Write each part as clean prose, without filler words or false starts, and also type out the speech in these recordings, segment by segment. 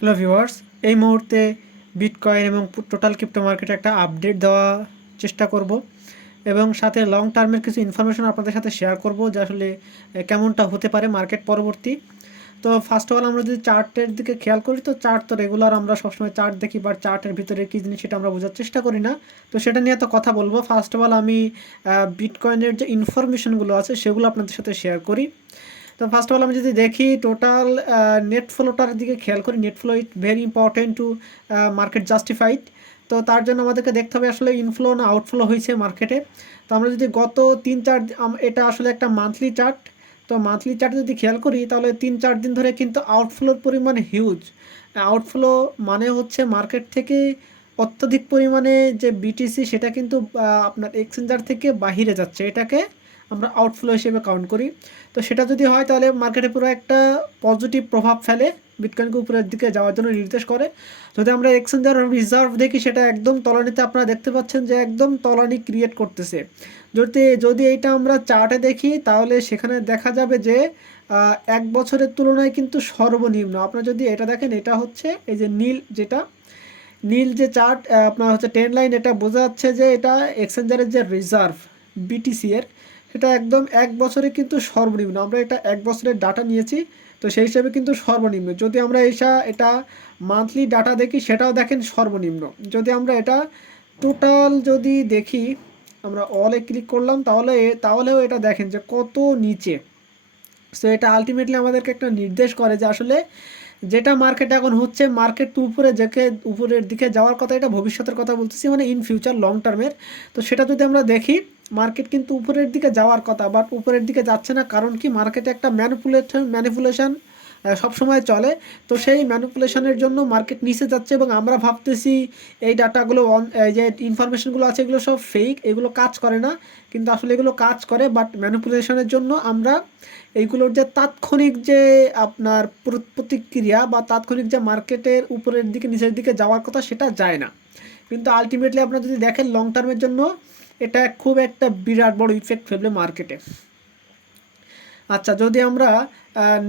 Hello viewers, এই মুহূর্তে bitcoin এবং টোটাল ক্রিপ্টো মার্কেটে একটা আপডেট দেওয়ার চেষ্টা করব এবং সাথে লং টার্মের কিছু ইনফরমেশন আপনাদের সাথে শেয়ার করব যে আসলে কেমনটা হতে পারে মার্কেট পরবর্তী। তো ফার্স্ট অফ অল আমরা যদি চার্টের দিকে খেয়াল করি, তো চার্ট তো রেগুলার আমরা সবসময় চার্ট দেখি, বাট চার্টের ভিতরে কী জিনিস সেটা আমরা বোঝার চেষ্টা করি না। তো সেটা নিয়ে তো কথা বলবো। ফার্স্ট অফ অল আমি বিটকয়েনের যে ইনফরমেশনগুলো আছে সেগুলো আপনাদের সাথে শেয়ার করি। তো ফার্স্ট অফ অল আমি যদি দেখি টোটাল নেট ফ্লোটার দিকে খেয়াল করি, net flow it very important to market justified. তো তার জন্য আমাদেরকে দেখতে হবে আসলে ইনফ্লো না আউটফ্লো হয়েছে মার্কেটে। তো আমরা যদি গত 3-4 এটা আসলে একটা মান্থলি চার্ট, তো মান্থলি চার্ট যদি খেয়াল করি তাহলে 3-4 দিন ধরে কিন্তু আউটফ্লোর পরিমাণ হিউজ। আউটফ্লো মানে হচ্ছে মার্কেট থেকে অত্যধিক পরিমাণে যে বিটিসি সেটা কিন্তু আপনার এক্সচেঞ্জার থেকে বাহিরে যাচ্ছে, এটাকে আমরা আউটফ্লো হিসেবে কাউন্ট করি। তো সেটা যদি হয় তাহলে মার্কেটে পুরো একটা পজিটিভ প্রভাব ফেলে, বিটকয়েনকে উপরের দিকে যাওয়ার জন্য নির্দেশ করে। যদি আমরা এক্সচেঞ্জার রিজার্ভ দেখি সেটা একদম তলানিতে, আপনারা দেখতে পাচ্ছেন যে একদম তলানি ক্রিয়েট করতেছে। যদি যদি এইটা আমরা চার্টে দেখি তাহলে সেখানে দেখা যাবে যে 1 বছরের তুলনায় কিন্তু সর্বনিম্ন। আপনারা যদি এটা দেখেন, এটা হচ্ছে এই যে নীল যে চার্ট আপনার হচ্ছে 10 লাইন, এটা বোঝা যাচ্ছে যে এটা এক্সচেঞ্জারের যে রিজার্ভ বিটিসি এর, সেটা একদম 1 বছরে কিন্তু সর্বনিম্ন। আমরা এটা 1 বছরের ডাটা নিয়েছি, তো সেই হিসাবে কিন্তু সর্বনিম্ন। যদি আমরা এটা মান্থলি ডাটা দেখি সেটাও দেখেন সর্বনিম্ন। যদি আমরা এটা টোটাল যদি দেখি, আমরা অলে ক্লিক করলাম, তাহলেও এটা দেখেন যে কত নিচে। সো এটা আলটিমেটলি আমাদেরকে একটা নির্দেশ করে যে আসলে যেটা মার্কেট এখন হচ্ছে, মার্কেট উপরের দিকে যাওয়ার কথা, এটা ভবিষ্যতের কথা বলতেছি, মানে ইন ফিউচার লং টার্মের। তো সেটা যদি আমরা দেখি, মার্কেট কিন্তু উপরের দিকে যাওয়ার কথা, বাট উপরের দিকে যাচ্ছে না। কারণ কি, মার্কেটে একটা ম্যানিপুলেশন সবসময় চলে। তো সেই ম্যানিপুলেশনের জন্য মার্কেট নিচে যাচ্ছে এবং আমরা ভাবতেছি এই ডাটাগুলো এই যে ইনফরমেশনগুলো আছে এগুলো সব ফেক, এগুলো কাজ করে না। কিন্তু আসলে এগুলো কাজ করে, বাট ম্যানিপুলেশনের জন্য আমরা এইগুলোর যে তাৎক্ষণিক যে আপনার প্রতিক্রিয়া বা তাৎক্ষণিক যে মার্কেটের উপরের দিকে নিচের দিকে যাওয়ার কথা সেটা যায় না। কিন্তু আলটিমেটলি আপনারা যদি দেখেন লং টার্মের জন্য এটা খুব একটা বিরাট বড় ইফেক্ট ফেলবে মার্কেটে। আচ্ছা, যদি আমরা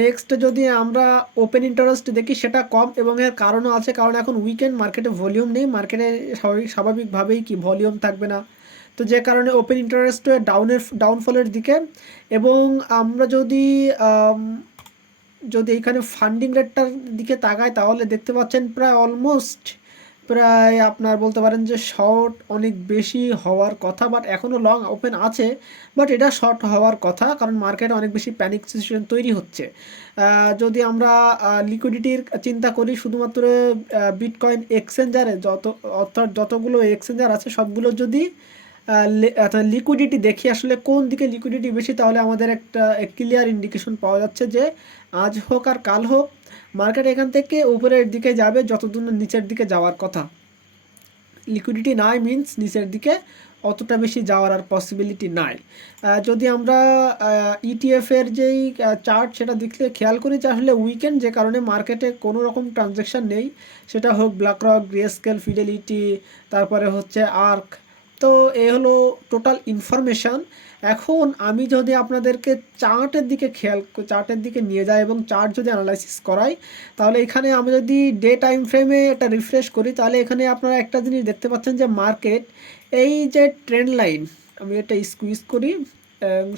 নেক্সট যদি আমরা ওপেন ইন্টারেস্ট দেখি, সেটা কম এবং এর কারণও আছে। কারণ এখন উইকেন্ড, মার্কেটে ভলিউম নেই, মার্কেটে স্বাভাবিকভাবেই কি ভলিউম থাকবে না। তো যে কারণে ওপেন ইন্টারেস্ট ডাউনফলের দিকে। এবং আমরা যদি এখানে ফান্ডিং রেটটার দিকে তাকাই তাহলে দেখতে পাচ্ছেন প্রায় আপনার বলতে পারেন যে শর্ট অনেক বেশি হওয়ার কথা, বাট এখনও লং ওপেন আছে, বাট এটা শর্ট হওয়ার কথা কারণ মার্কেটে অনেক বেশি প্যানিক সিচুয়েশন তৈরি হচ্ছে। যদি আমরা লিকুইডিটির চিন্তা করি, শুধুমাত্র বিটকয়েন এক্সচেঞ্জারে অর্থাৎ যতগুলো এক্সচেঞ্জার আছে সবগুলো যদি লিকুইডিটি দেখি, আসলে কোন দিকে লিকুইডিটি বেশি, তাহলে আমাদের একটা ক্লিয়ার ইন্ডিকেশন পাওয়া যাচ্ছে যে আজ হোক আর কাল হোক মার্কেট এখান থেকে উপরের দিকে যাবে যতদূর নিচের দিকে যাওয়ার কথা। লিকুইডিটি নাই মিন্স নিচের দিকে অতটা বেশি যাওয়ার আর পসিবিলিটি নাই। যদি আমরা ইটিএফ এর যেই চার্ট সেটা দেখলে খেয়াল করি যে আসলে উইকেন্ড, যে কারণে মার্কেটে কোনো রকম ট্রানজ্যাকশান নেই, সেটা হোক ব্ল্যাকরক, গ্রেস্কেল, ফিডেলিটি, তারপরে হচ্ছে আর্ক। তো এ হলো টোটাল ইনফরমেশান। এখন আমি যদি আপনাদেরকে চার্টের দিকে নিয়ে যাই এবং চার্ট যদি অ্যানালাইসিস করাই, তাহলে এখানে আমি যদি ডে টাইম ফ্রেমে এটা রিফ্রেশ করি, তাহলে এখানে আপনারা একটা জিনিস দেখতে পাচ্ছেন যে মার্কেট এই যে ট্রেন্ড লাইন, আমি এটা স্কুইজ করি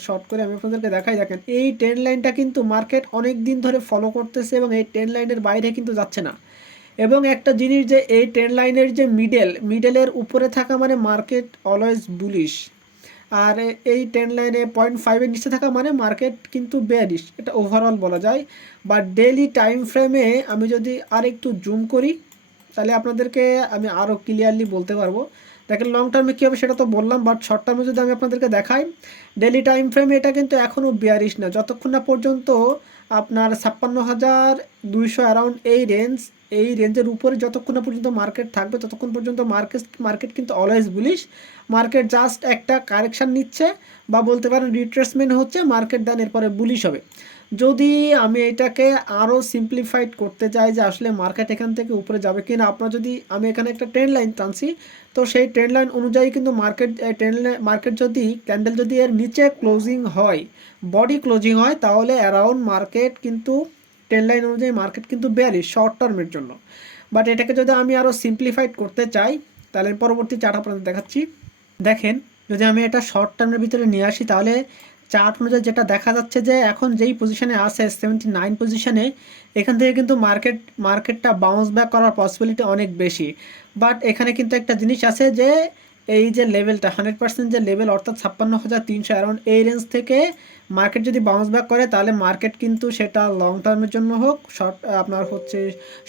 শর্ট করে আমি আপনাদেরকে দেখাই। দেখেন এই ট্রেন্ড লাইনটা কিন্তু মার্কেট অনেক দিন ধরে ফলো করতেছে এবং এই ট্রেন্ড লাইনের বাইরে কিন্তু যাচ্ছে না। এবং একটা জিনিস যে এই ট্রেন্ড লাইনের যে মিডলের উপরে থাকা মানে মার্কেট অলওয়েজ বুলিশ, আর এই ট্রেন্ড লাইনে 0.5-এর নিচে থাকা মানে মার্কেট কিন্তু বেয়ারিশ, এটা ওভারঅল বলা যায়। বা ডেইলি টাইম ফ্রেমে আমি যদি আর একটু জুম করি তাহলে আপনাদেরকে আমি আরও ক্লিয়ারলি বলতে পারবো। দেখেন লং টার্মে কী হবে সেটা তো বললাম, বাট শর্ট টার্মে যদি আমি আপনাদেরকে দেখাই ডেইলি টাইম ফ্রেমে, এটা কিন্তু এখনও বেয়ারিশ না। যতক্ষণ না পর্যন্ত আপনার 56,200 অ্যারাউন্ড এই রেঞ্জের উপরে যতক্ষণ না পর্যন্ত মার্কেট থাকবে ততক্ষণ পর্যন্ত মার্কেট কিন্তু অলওয়েজ বুলিশ। মার্কেট জাস্ট একটা কারেকশান নিচ্ছে বা বলতে পারেন রিট্রেসমেন্ট হচ্ছে, মার্কেট দেন এরপরে বুলিশ হবে। যদি আমি এটাকে আরও সিম্পলিফাইড করতে চাই যে আসলে মার্কেট এখান থেকে উপরে যাবে কিনা, আমি এখানে একটা ট্রেন্ড লাইন টানছি, তো সেই ট্রেন্ড লাইন অনুযায়ী কিন্তু মার্কেট যদি ক্যান্ডেল যদি এর নিচে ক্লোজিং হয়, বডি ক্লোজিং হয়, তাহলে অ্যারাউন্ড মার্কেট কিন্তু ট্রেন্ড লাইন অনুযায়ী মার্কেট কিন্তু বেয়ারিশ শর্ট টার্মের জন্য। বাট এটাকে যদি আমি আরও সিম্পলিফাইড করতে চাই তাহলে আমি পরবর্তী চার্ট আপনাদের দেখাচ্ছি। দেখেন যদি আমি এটা শর্ট টার্মের ভিতরে নিয়ে আসি তাহলে চার্ট অনুযায়ী যেটা দেখা যাচ্ছে যে এখন যেই পজিশনে আছে 79 পজিশনে, এখান থেকে কিন্তু মার্কেটটা বাউন্স ব্যাক করার পসিবিলিটি অনেক বেশি। বাট এখানে কিন্তু একটা জিনিস আছে যে এই যে লেভেলটা 100% যে লেভেল অর্থাৎ 56,300 অ্যারাউন্ড এই রেঞ্জ থেকে মার্কেট যদি বাউন্স ব্যাক করে তাহলে মার্কেট কিন্তু সেটা লং টার্মের জন্য হোক আপনার হচ্ছে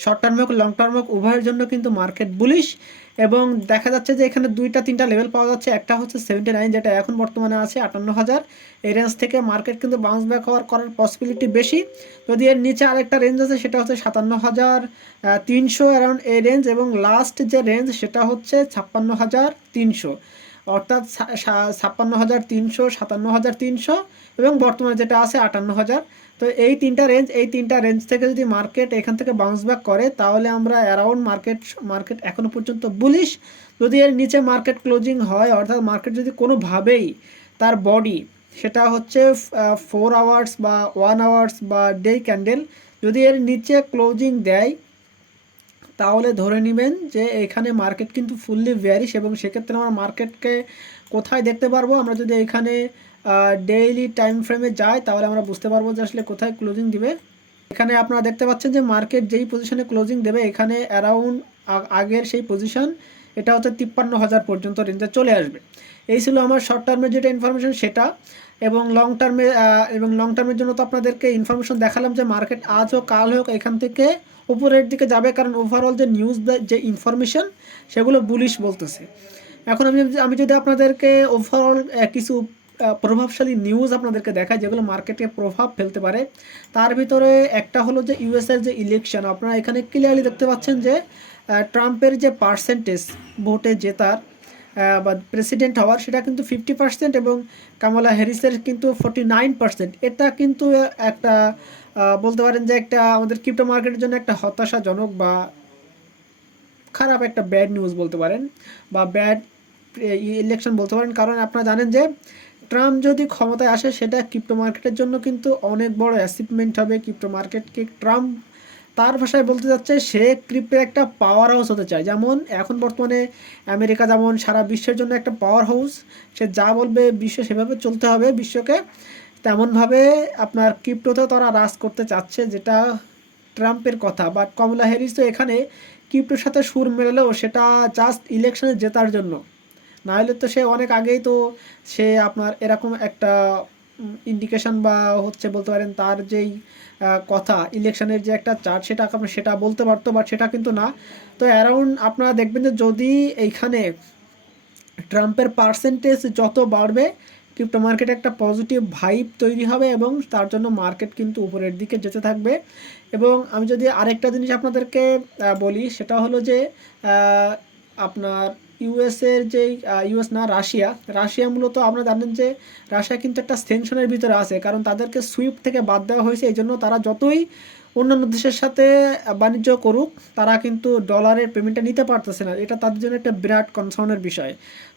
শর্ট টার্মে হোক লং টার্ম হোক উভয়ের জন্য কিন্তু মার্কেট বুলিশ। এবং দেখা যাচ্ছে যে এখানে 2-3টা লেভেল পাওয়া যাচ্ছে। একটা হচ্ছে 79 যেটা এখন বর্তমানে আছে 58,000, এই রেঞ্জ থেকে মার্কেট কিন্তু বাউন্স ব্যাক করার পসিবিলিটি বেশি। যদি এর নিচে আরেকটা রেঞ্জ আছে সেটা হচ্ছে 57,300 অ্যারাউন্ড এই রেঞ্জ, এবং লাস্ট যে রেঞ্জ সেটা হচ্ছে 56,300 অর্থাৎ 56,300, 57,300 এবং বর্তমানে যেটা আছে 58,000। তো এই তিনটা রেঞ্জ থেকে যদি মার্কেট এখান থেকে বাউন্স ব্যাক করে তাহলে আমরা অ্যারাউন্ড মার্কেট এখনও পর্যন্ত বুলিশ। যদি এর নিচে মার্কেট ক্লোজিং হয় অর্থাৎ মার্কেট যদি কোনোভাবেই তার বডি সেটা হচ্ছে 4 আওয়ার্স বা 1 আওয়ার্স বা ডে ক্যান্ডেল যদি এর নিচে ক্লোজিং দেয় তাহলে ধরে নেবেন যে এখানে মার্কেট কিন্তু ফুললি বেয়ারিশ। এবং সেক্ষেত্রে আমরা মার্কেটকে কোথায় দেখতে পারবো, আমরা যদি এখানে ডেইলি টাইম ফ্রেমে যাই তাহলে আমরা বুঝতে পারবো যে আসলে কোথায় ক্লোজিং দিবে। এখানে আপনারা দেখতে পাচ্ছেন যে মার্কেট যেই পজিশনে ক্লোজিং দেবে এখানে অ্যারাউন্ড আগের সেই পজিশন এটা হচ্ছে 53,000 পর্যন্ত রেঞ্জে চলে আসবে। এই ছিল আমার শর্ট টার্মের যেটা ইনফরমেশন সেটা। এবং লং টার্মের জন্য তো আপনাদেরকে ইনফরমেশন দেখালাম যে মার্কেট আজ হোক কাল হোক এখান থেকে উপরের দিকে যাবে, কারণ ওভারঅল যে নিউজ যে ইনফরমেশন সেগুলো বুলিশ বলতেছে। এখন আমি যদি আপনাদেরকে ওভারঅল কিছু প্রভাবশালী নিউজ আপনাদেরকে দেখায় যেগুলো মার্কেটে প্রভাব ফেলতে পারে, তার ভিতরে একটা হলো যে ইউএসের যে ইলেকশন। আপনারা এখানে ক্লিয়ারলি দেখতে পাচ্ছেন যে ট্রাম্পের যে পার্সেন্টেজ ভোটে জেতার বা প্রেসিডেন্ট হওয়ার সেটা কিন্তু 50% এবং কামালা হ্যারিসের কিন্তু 49%। এটা কিন্তু একটা বলতে পারেন যে একটা আমাদের ক্রিপ্টো মার্কেটের জন্য একটা হতাশাজনক বা খারাপ একটা ব্যাড নিউজ বলতে পারেন বা ব্যাড ইলেকশন বলতে পারেন। কারণ আপনারা জানেন যে ট্রাম্প যদি ক্ষমতায় আসে সেটা ক্রিপ্টো মার্কেটের জন্য কিন্তু অনেক বড় অ্যাচিভমেন্ট হবে। ক্রিপ্টো মার্কেটকে ট্রাম্প তার ভাষায় বলতে যাচ্ছে সে ক্রিপ্টোর একটা পাওয়ার হাউস হতে চায়। যেমন এখন বর্তমানে আমেরিকা যেমন সারা বিশ্বের জন্য একটা পাওয়ার হাউস, সে যা বলবে বিশ্ব সেভাবে চলতে হবে বিশ্বকে, তেমনভাবে আপনার ক্রিপ্টোতেও তারা রাজ করতে চাচ্ছে, যেটা ট্রাম্পের কথা। বাট কমলা হ্যারিস তো এখানে ক্রিপ্টোর সাথে সুর মেলালেও সেটা জাস্ট ইলেকশনে জেতার জন্য, নাহলে তো সে অনেক আগেই তো সে আপনার এরকম একটা ইন্ডিকেশন বা হচ্ছে বলতে পারেন তার যেই কথা ইলেকশনের যে একটা চার্ট সেটা বলতে পারতো, বাট সেটা কিন্তু না। তো অ্যারাউন্ড আপনারা দেখবেন যে যদি এইখানে ট্রাম্পের পার্সেন্টেজ যত বাড়বে ক্রিপ্টো মার্কেটে একটা পজিটিভ ভাইব তৈরি হবে এবং তার জন্য মার্কেট কিন্তু উপরের দিকে যেতে থাকবে। এবং আমি যদি আরেকটা জিনিস আপনাদেরকে বলি সেটা হলো যে আপনার ইউএসের যেই ইউএস না রাশিয়া মূলত আপনারা জানেন যে রাশিয়া কিন্তু একটা সেনশনের ভিতরে আছে, কারণ তাদেরকে সুইফট থেকে বাদ দেওয়া হয়েছে। এই জন্য তারা যতই অন্যান্য দেশের সাথে বাণিজ্য করুক তারা কিন্তু ডলারের পেমেন্টটা নিতে পারতেছে না। এটা তাদের জন্য একটা বিরাট কনসার্নের বিষয়।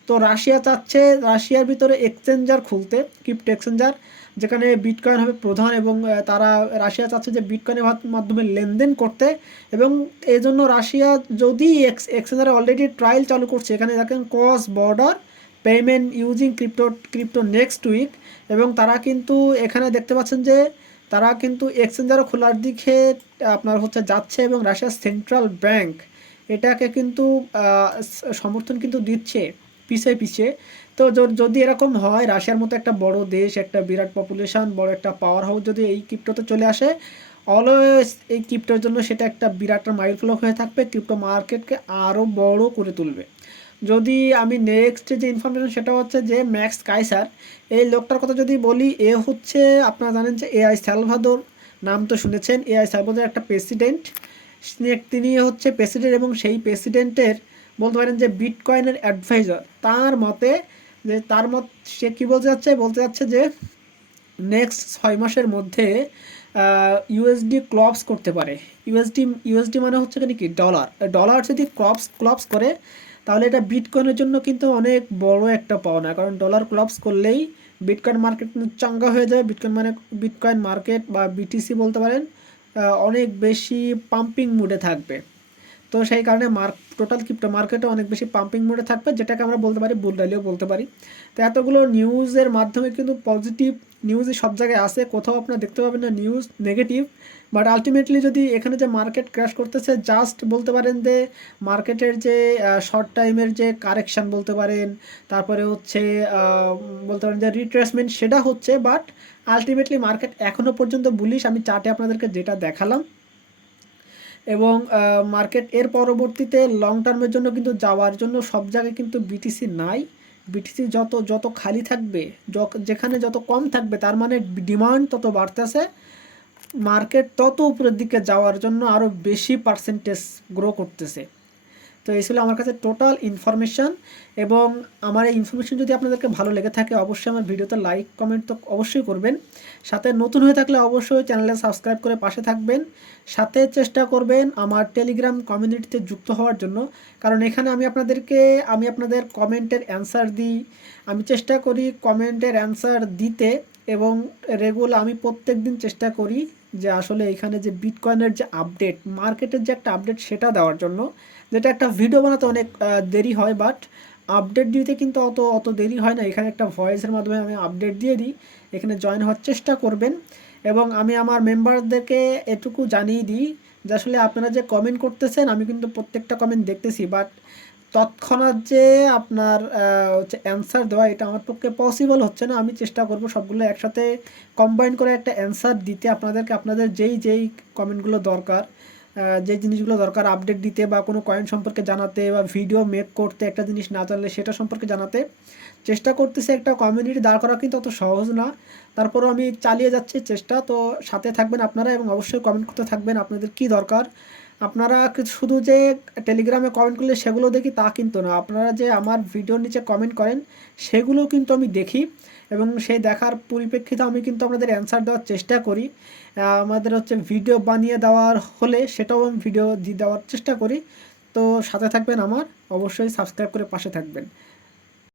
তো রাশিয়া চাচ্ছে রাশিয়ার ভিতরে এক্সচেঞ্জার খুলতে, ক্রিপ্টো এক্সচেঞ্জার, যেখানে বিটকয়েন হবে প্রধান। এবং তারা রাশিয়া চাচ্ছে যে বিটকয়েনের মাধ্যমে লেনদেন করতে। এবং এই জন্য রাশিয়া যদি এক্সচেঞ্জারে অলরেডি ট্রায়াল চালু করছে, এখানে দেখেন cross border payment using crypto next week. এবং তারা কিন্তু এখানে দেখতে পাচ্ছেন যে তারা কিন্তু এক্সচেঞ্জারও খোলার দিকে আপনার হচ্ছে যাচ্ছে। এবং রাশিয়ার সেন্ট্রাল ব্যাংক এটাকে কিন্তু সমর্থন কিন্তু দিচ্ছে পিছিয়ে। তো যদি এরকম হয় রাশিয়ার মতো একটা বড় দেশ, একটা বিরাট পপুলেশন, বড় একটা পাওয়ার হাউস যদি এই ক্রিপ্টোতে চলে আসে, অলওয়েজ এই ক্রিপ্টোর জন্য সেটা একটা বিরাট মাইলফলক হয়ে থাকবে, ক্রিপ্টো মার্কেটকে আরও বড় করে তুলবে। যদি আমি নেক্সট যে ইনফরমেশন সেটা হচ্ছে যে ম্যাক্স কাইসার, এই লোকটার কথা যদি বলি, এ হচ্ছে আপনারা জানেন যে এআই সালভাদোর নাম তো শুনেছেন। এআই সালভাদোর একটা প্রেসিডেন্ট, তিনি হচ্ছে প্রেসিডেন্ট এবং সেই প্রেসিডেন্টের বলতে পারেন যে বিটকয়েনের অ্যাডভাইজার। তার মতে সে কী বলতে যাচ্ছে যে নেক্সট 6 মাসের মধ্যে ইউএসডি ক্লপস করতে পারে। ইউএসডি মানে হচ্ছে কি ডলার যদি ক্লপস করে তাহলে এটা বিটকয়েনের জন্য কিন্তু অনেক বড় একটা পাওনা। কারণ ডলার ক্লপস করলেই বিটকয়েন মার্কেট চাঙ্গা হয়ে যাবে। বিটকয়েন মার্কেট বা বিটিসি বলতে পারেন অনেক বেশি পাম্পিং মুডে থাকবে। তো সেই কারণে টোটাল ক্রিপ্টো মার্কেটে অনেক বেশি পাম্পিং মোডে থাকবে, যেটাকে আমরা বলতে পারি বুল র্যালিও বলতে পারি। তো এতগুলো নিউজের মাধ্যমে কিন্তু পজিটিভ নিউজই সব জায়গায় আসে, কোথাও আপনারা দেখতে পাবেন না নিউজ নেগেটিভ। বাট আলটিমেটলি যদি এখানে যে মার্কেট ক্র্যাশ করতেছে, জাস্ট বলতে পারেন যে মার্কেটের যে শর্ট টাইমের যে কারেকশান বলতে পারেন, তারপরে হচ্ছে বলতে পারেন যে রিট্রেসমেন্ট, সেটা হচ্ছে। বাট আলটিমেটলি মার্কেট এখনও পর্যন্ত বুলিশ, আমি চার্টে আপনাদেরকে যেটা দেখালাম। এবং মার্কেট এর পরবর্তীতে লং টার্মের জন্য কিন্তু যাওয়ার জন্য সব জায়গায় কিন্তু বিটিসি নাই। বিটিসি যত যত খালি থাকবে, যেখানে যত কম থাকবে, তার মানে ডিমান্ড তত বাড়তেছে, মার্কেট তত উপরের দিকে যাওয়ার জন্য আরও বেশি পার্সেন্টেজ গ্রো করতেছে। তো এই ছিল আমার কাছে টোটাল ইনফরমেশান। এবং আমার এই ইনফরমেশান যদি আপনাদেরকে ভালো লেগে থাকে, অবশ্যই আমার ভিডিওতে লাইক কমেন্ট তো অবশ্যই করবেন। সাথে নতুন হয়ে থাকলে অবশ্যই চ্যানেলে সাবস্ক্রাইব করে পাশে থাকবেন। সাথে চেষ্টা করবেন আমার টেলিগ্রাম কমিউনিটিতে যুক্ত হওয়ার জন্য, কারণ এখানে আমি আপনাদের কমেন্টের অ্যান্সার দিই। আমি চেষ্টা করি কমেন্টের অ্যান্সার দিতে, এবং আমি প্রত্যেক দিন চেষ্টা করি যে আসলে এখানে যে বিটকয়েনের যে আপডেট, মার্কেটের যে একটা আপডেট, সেটা দেওয়ার জন্য। যেটা একটা ভিডিও বানাতে অনেক দেরি হয়, বাট আপডেট দিতে কিন্তু অত দেরি হয় না। এখানে একটা ভয়েসের মাধ্যমে আমি আপডেট দিয়ে দিই, এখানে জয়েন হওয়ার চেষ্টা করবেন। এবং আমি আমার মেম্বারদেরকে এটুকু জানিয়ে দিই যে আসলে আপনারা যে কমেন্ট করতেছেন, আমি কিন্তু প্রত্যেকটা কমেন্ট দেখতেছি, বাট তৎক্ষণাৎ যে আপনার হচ্ছে অ্যান্সার দেওয়া, এটা আমার পক্ষে পসিবল হচ্ছে না। আমি চেষ্টা করব সবগুলো একসাথে কম্বাইন করে একটা অ্যান্সার দিতে আপনাদেরকে, আপনাদের যেই কমেন্টগুলো দরকার, যে জিনিসগুলো দরকার আপডেট দিতে, বা কোনো কয়েন সম্পর্কে জানাতে, বা ভিডিও মেক করতে, একটা জিনিস না জানলে সেটা সম্পর্কে জানাতে চেষ্টা করতেছি। একটা কমিউনিটি দাঁড় করা কিন্তু অত সহজ না, তারপরেও আমি চালিয়ে যাচ্ছি চেষ্টা। তো সাথে থাকবেন আপনারা, এবং অবশ্যই কমেন্ট করতে থাকবেন আপনাদের কি দরকার। আপনারা শুধু যে টেলিগ্রামে কমেন্ট করলে সেগুলো দেখি তা কিন্তু না, আপনারা যে আমার ভিডিওর নিচে কমেন্ট করেন সেগুলোও কিন্তু আমি দেখি, এবং সেই দেখার পরিপ্রেক্ষিতে আমি কিন্তু আপনাদের অ্যান্সার দেওয়ার চেষ্টা করি। আমাদের হচ্ছে ভিডিও বানিয়ে দেওয়ার হলে সেটাও আমি ভিডিও দিয়ে দেওয়ার চেষ্টা করি। তো সাথে থাকবেন আমার, অবশ্যই সাবস্ক্রাইব করে পাশে থাকবেন।